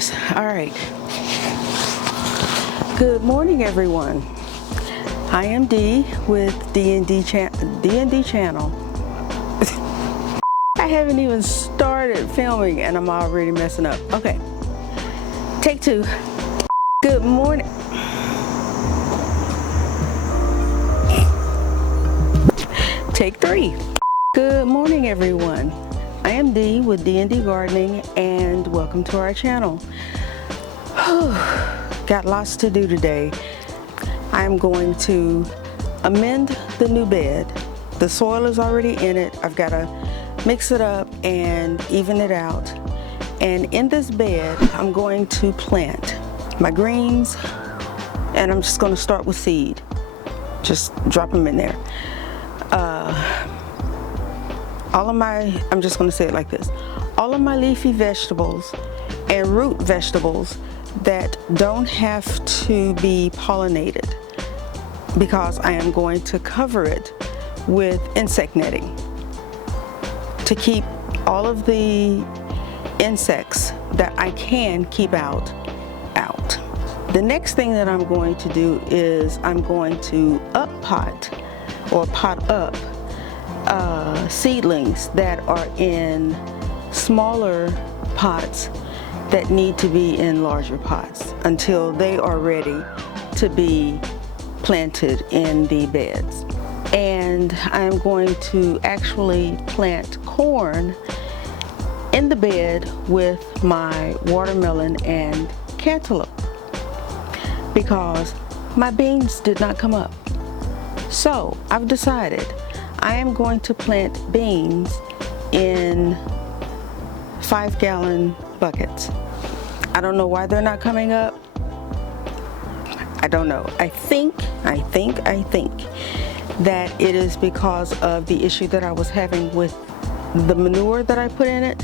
goodness. All right. Good morning, everyone. I am Dee with D&D channel. I haven't even started filming and I'm already messing up. Okay. Take two. Good morning. Take three. Good morning, everyone. I am Dee with D&D Gardening and welcome to our channel. Got lots to do today. I'm going to amend the new bed. The soil is already in it. I've got to mix it up and even it out. And in this bed, I'm going to plant my greens, and I'm just going to start with seed. Just drop them in there. I'm just going to say it like this. All of my leafy vegetables and root vegetables that don't have to be pollinated, because I am going to cover it with insect netting to keep all of the insects that I can keep out. The next thing that I'm going to do is I'm going to pot up seedlings that are in smaller pots that need to be in larger pots until they are ready to be planted in the beds. And I'm going to actually plant corn in the bed with my watermelon and cantaloupe because my beans did not come up. So I've decided I am going to plant beans in 5-gallon buckets. I don't know why they're not coming up. I don't know. I think that it is because of the issue that I was having with the manure that I put in it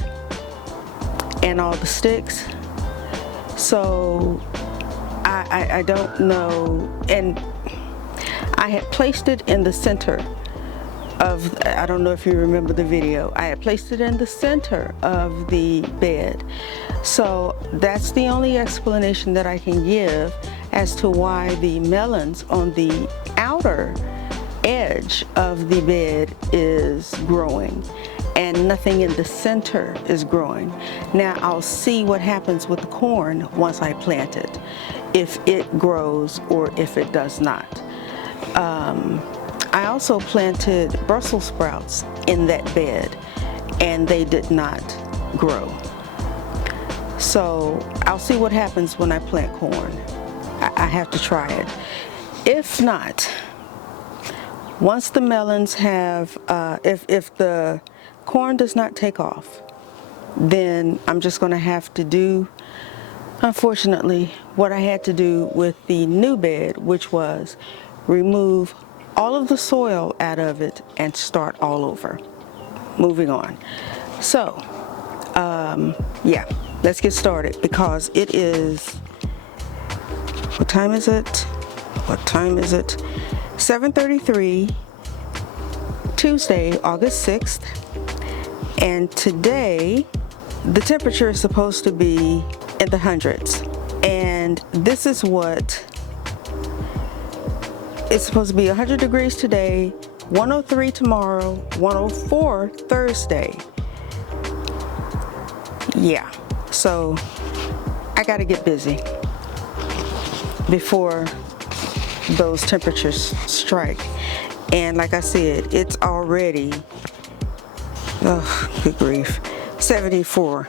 and all the sticks. So I don't know. And I had placed it in the center of, I don't know if you remember the video, I had placed it in the center of the bed. So that's the only explanation that I can give as to why the melons on the outer edge of the bed is growing and nothing in the center is growing. Now I'll see what happens with the corn once I plant it, if it grows or if it does not. I also planted Brussels sprouts in that bed and they did not grow. So I'll see what happens when I plant corn. I have to try it. If not, once the melons have, if the corn does not take off, then I'm just going to have to do, unfortunately, what I had to do with the new bed, which was remove all of the soil out of it and start all over. Moving on. So, yeah, let's get started because it is, what time is it? 7:33, Tuesday, August 6th. And today, the temperature is supposed to be in the hundreds. And this is what it's supposed to be: 100 degrees today, 103 tomorrow, 104 Thursday. Yeah, so I gotta get busy before those temperatures strike. And like I said, it's already, oh, good grief, 74.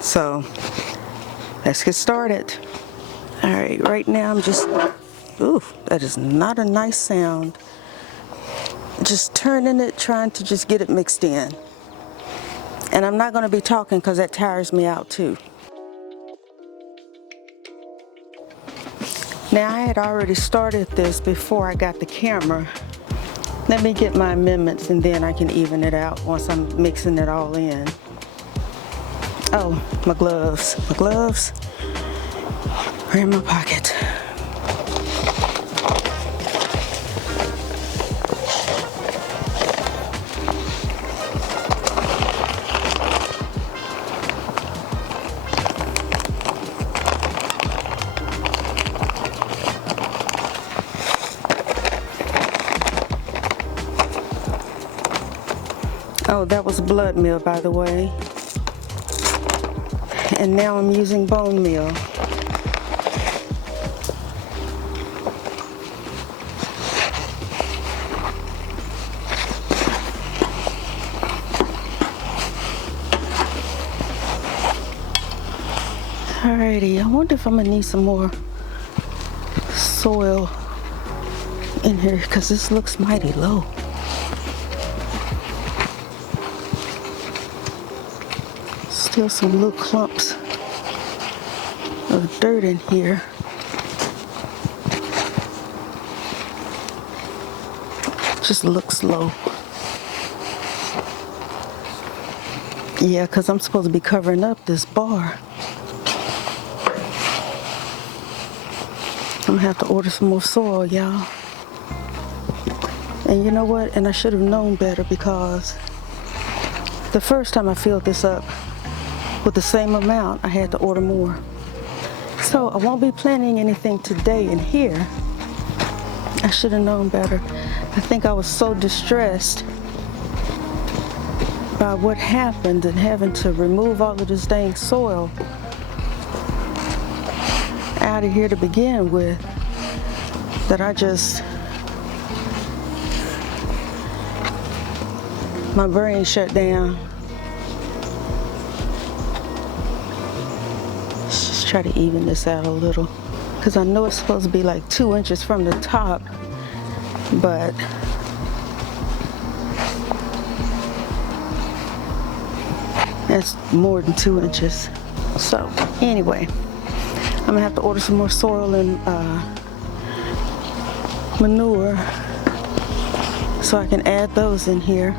So let's get started. All right, right now I'm just, ooh, that is not a nice sound. Just turning it, trying to just get it mixed in. And I'm not going to be talking because that tires me out too. Now I had already started this before I got the camera. Let me get my amendments and then I can even it out once I'm mixing it all in. Oh, my gloves. My gloves are in my pocket. Oh, that was blood meal, by the way. And now I'm using bone meal. Alrighty, I wonder if I'm gonna need some more soil in here because this looks mighty low. Still some little clumps of dirt in here. Just looks low. Yeah, because I'm supposed to be covering up this bar. I'm gonna have to order some more soil, y'all. And you know what? And I should have known better because the first time I filled this up with the same amount, I had to order more. So I won't be planting anything today in here. I should have known better. I think I was so distressed by what happened and having to remove all of this dang soil out of here to begin with that my brain shut down. Let's just try to even this out a little because I know it's supposed to be like 2 inches from the top, but that's more than 2 inches. So anyway, I'm gonna have to order some more soil and manure so I can add those in here.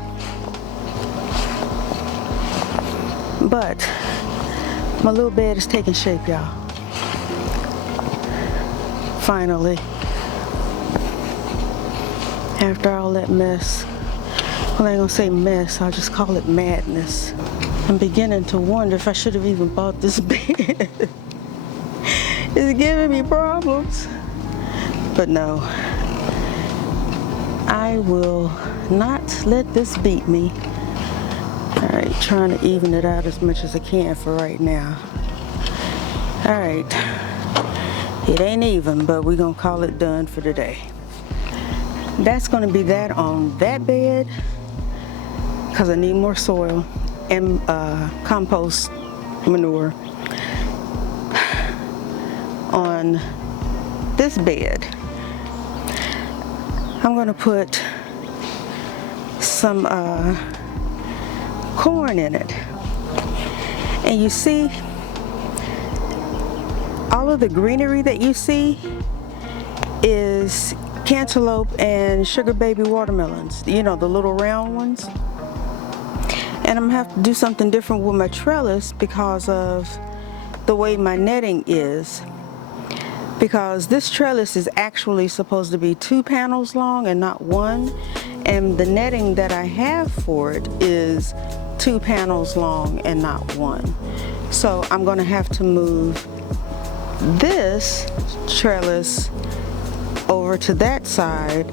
But my little bed is taking shape, y'all. Finally. After all that mess. Well, I ain't gonna say mess, I'll just call it madness. I'm beginning to wonder if I should have even bought this bed. It's giving me problems. But no, I will not let this beat me. All right, trying to even it out as much as I can for right now. All right, it ain't even, but we're gonna call it done for today. That's gonna be that on that bed, because I need more soil and compost manure. On this bed, I'm gonna put some corn in it. And you see, all of the greenery that you see is cantaloupe and sugar baby watermelons, you know, the little round ones. And I'm gonna have to do something different with my trellis because of the way my netting is. Because this trellis is actually supposed to be 2 panels long and not 1. And the netting that I have for it is 2 panels long and not 1. So I'm gonna have to move this trellis over to that side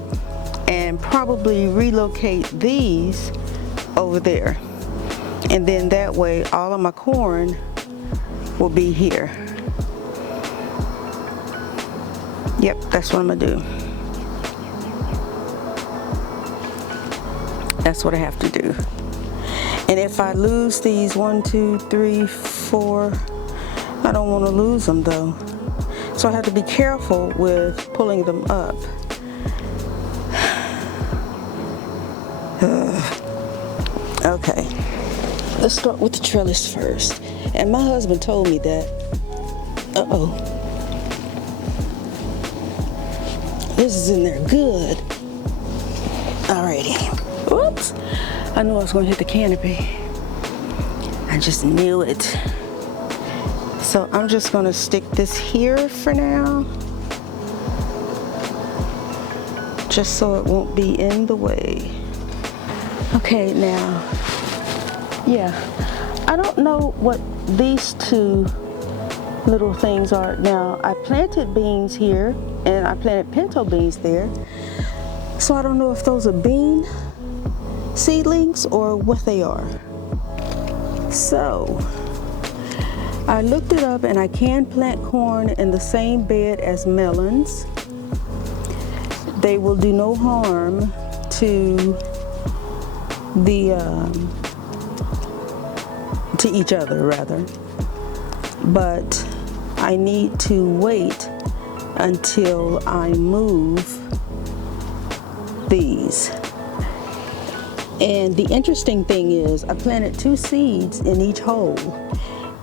and probably relocate these over there. And then that way all of my corn will be here. Yep, that's what I'm gonna do. That's what I have to do. And if I lose these 1, 2, 3, 4, I don't want to lose them though. So I have to be careful with pulling them up. Okay, let's start with the trellis first. And my husband told me that, this is in there good. Alrighty. Whoops. I knew I was going to hit the canopy. I just knew it. So I'm just going to stick this here for now. Just so it won't be in the way. Okay, now, yeah. I don't know what these 2 little things are. Now, I planted beans here and I planted pinto beans there. So I don't know if those are bean seedlings or what they are. So I looked it up, and I can plant corn in the same bed as melons. They will do no harm to to each other rather, but I need to wait until I move these. And the interesting thing is I planted 2 seeds in each hole,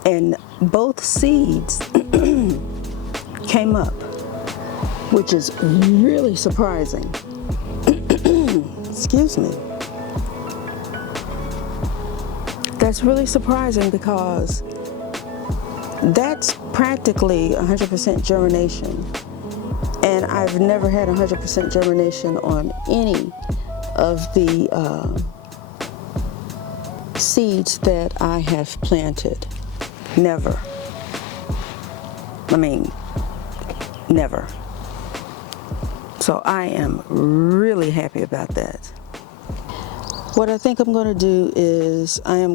and both seeds came up, which is really surprising. Excuse me. That's really surprising because that's practically 100% germination. And I've never had 100% germination on any of the seeds that I have planted. Never. I mean, never. So I am really happy about that. What I think I'm going to do is I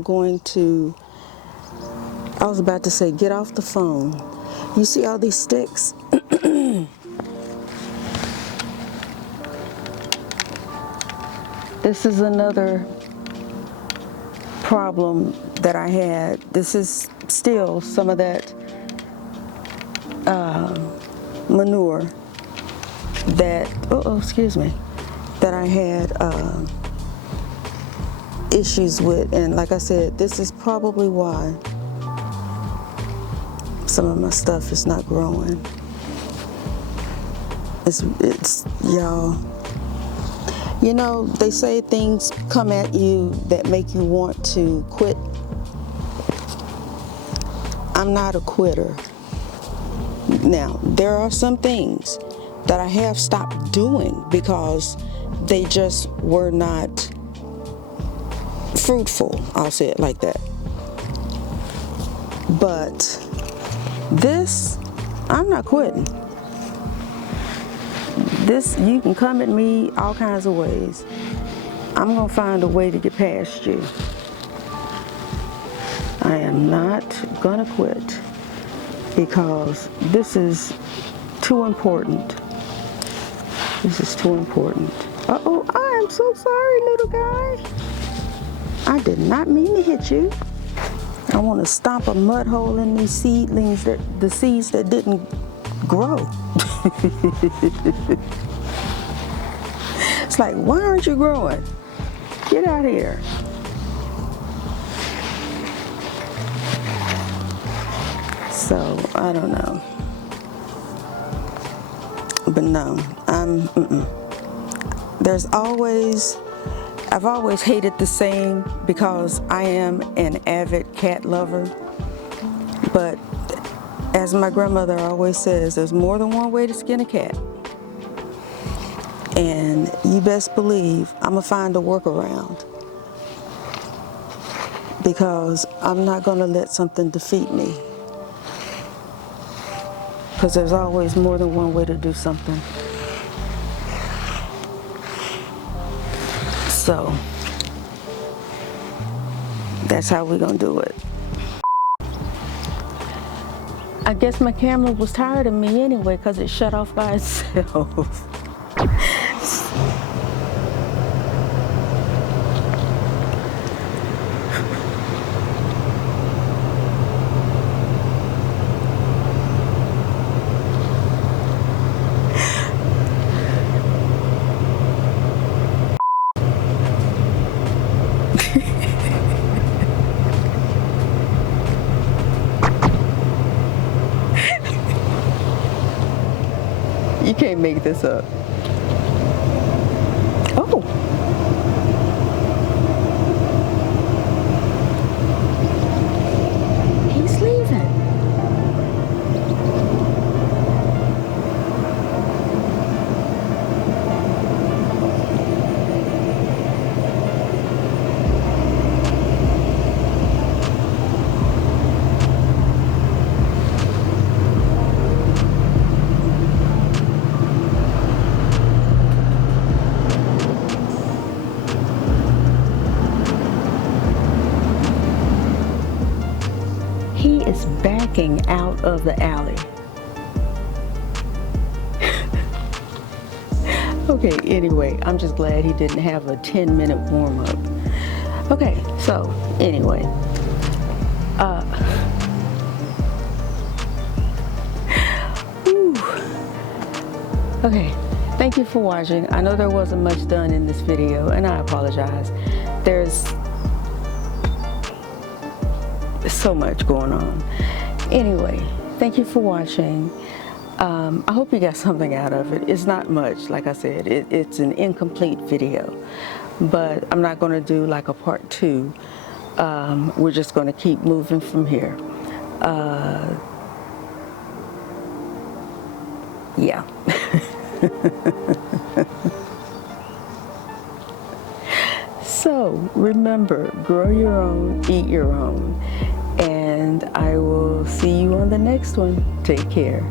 was about to say, get off the phone. You see all these sticks? This is another problem that I had. This is still some of that manure that, that I had issues with. And like I said, this is probably why some of my stuff is not growing. It's y'all. You know, they say things come at you that make you want to quit. I'm not a quitter. Now, there are some things that I have stopped doing because they just were not fruitful. I'll say it like that. But this, I'm not quitting. This, you can come at me all kinds of ways. I'm gonna find a way to get past you. I am not gonna quit because this is too important. This is too important. Uh-oh, I am so sorry, little guy. I did not mean to hit you. I want to stomp a mud hole in these seedlings, the seeds that didn't grow. It's like, why aren't you growing? Get out here. So, I don't know. But no, I've always hated the saying because I am an avid cat lover. But as my grandmother always says, there's more than one way to skin a cat. And you best believe I'm gonna find a workaround because I'm not gonna let something defeat me. Because there's always more than one way to do something. So that's how we're gonna do it. I guess my camera was tired of me anyway because it shut off by itself. You can't make this up. Oh. He's leaving. is backing out of the alley. Okay, anyway, I'm just glad he didn't have a 10-minute warm-up. Okay, so anyway, okay, thank you for watching. I know there wasn't much done in this video, and I apologize. There's so much going on. Anyway, thank you for watching. I hope you got something out of it. It's not much, like I said. It's an incomplete video, but I'm not going to do like a part 2. We're just going to keep moving from here. Yeah. So remember, grow your own, eat your own, and I will see you on the next one. Take care.